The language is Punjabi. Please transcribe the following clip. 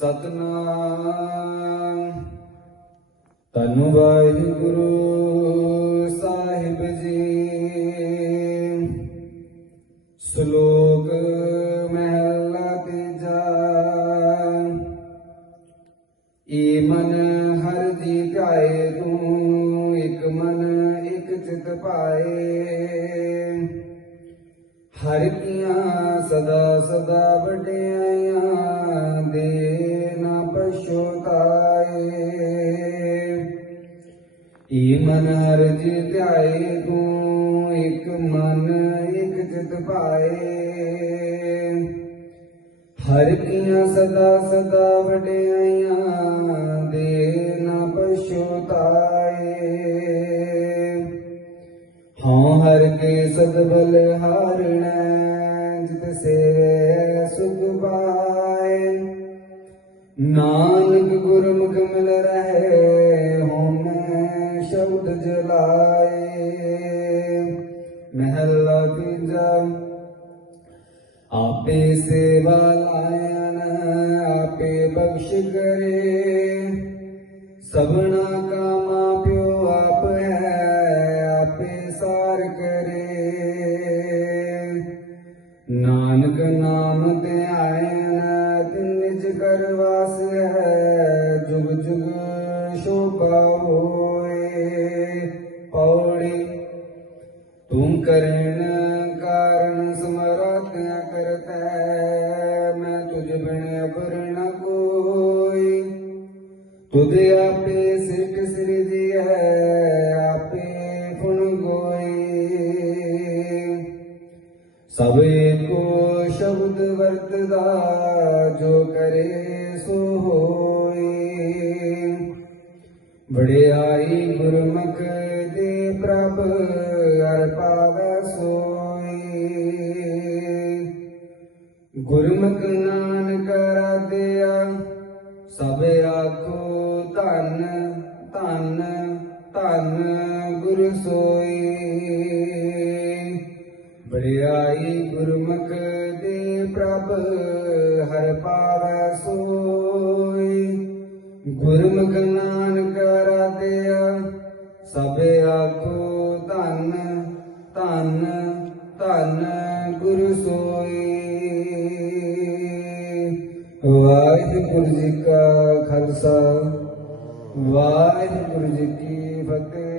ਸਤਨਾਮ। ਤਨ ਵਾਹਿਗੁਰੂ ਸਾਹਿਬ ਜੀ। ਸ਼ਲੋਕ ਮਹਿਲਾ ਤੀਜਾ। ਏ ਮਨ ਹਰ ਜੀ ਕਾਏ ਤੂੰ ਇਕ ਮਨ ਇਕ ਚਿਤ ਪਾਏ। ਹਰ ਕੀਆਂ ਸਦਾ ਸਦਾ ਵਡਿਆਈਆਂ ਏ ਮਨ ਹਰ ਜੀ ਧਿਆਏ ਤੂੰ, ਇਕ ਮਨ, ਇਕ ਚਿਤ ਪਾਏ ਹਰ ਕੀਆਂ ਸਦਾ ਸਦਾ ਵਡਿਆਈਆਂ ਦੇ ਨਾ ਪਛੋਤਾਏ ਹਉ ਹਰ ਕੇ ਸਦ ਬਲ ਹਾਰਣੈ, ਜਿਤ ਸੇ ਸੁਖ ਪਾਏ। ਨਾਨਕ ਗੁਰਮੁਖ ਸ਼ਬਦ ਜਲਾਏ ਮਹਿਲਾ ਤੀਜਾ ਆਪੇ ਸੇਵਾ ਲਾਇਨ ਆਪੇ ਬਖਸ਼ ਕਰੇ ਸਭਨਾ ਪੌੜੀ ਤੂੰ ਕਰਨ ਕਾਰਨ ਸਮਰਥ ਕਰਤਾ, ਮੈਂ ਤੁਝ ਬਿਨ ਅਪਰ ਨ ਕੋਈ। ਤੁਧ ਆਪੇ ਸਿਰਕ ਸਿਰਜੀ ਹੈ ਆਪੇ ਫੁਨ ਗੋਈ ਸਭ ਏਕੋ ਸ਼ਬਦ ਵਰਤਦਾ, ਜੋ ਕਰੇ ਸੋ ਹੋਈ ਵਡਿਆਈ ਗੁਰਮੁਖ ਦੇ ਪ੍ਰਭ ਅਰ ਪਾਵੈ ਸੋਈ ਗੁਰਮੁਖ ਨਾਨਕ ਰਾਧਿਆ, ਸਭ ਆਖੋ ਧੰਨ ਧੰਨ ਧੰਨ ਗੁਰ ਸੋਈ ਵਡਿਆਈ ਗੁਰਮੁਖ ਦੇ ਪ੍ਰਭ ਹਰ ਪਾਵੈ ਸੋਈ ਗੁਰਮੁਖ ਆਖੋ ਧੰਨ ਧੰਨ ਧੰਨ ਗੁਰ ਸੋਈ ਵਾਹਿਗੁਰੂ ਜੀ ਕਾ ਖਾਲਸਾ ਵਾਹਿਗੁਰੂ ਜੀ ਕੀ ਫਤਿਹ।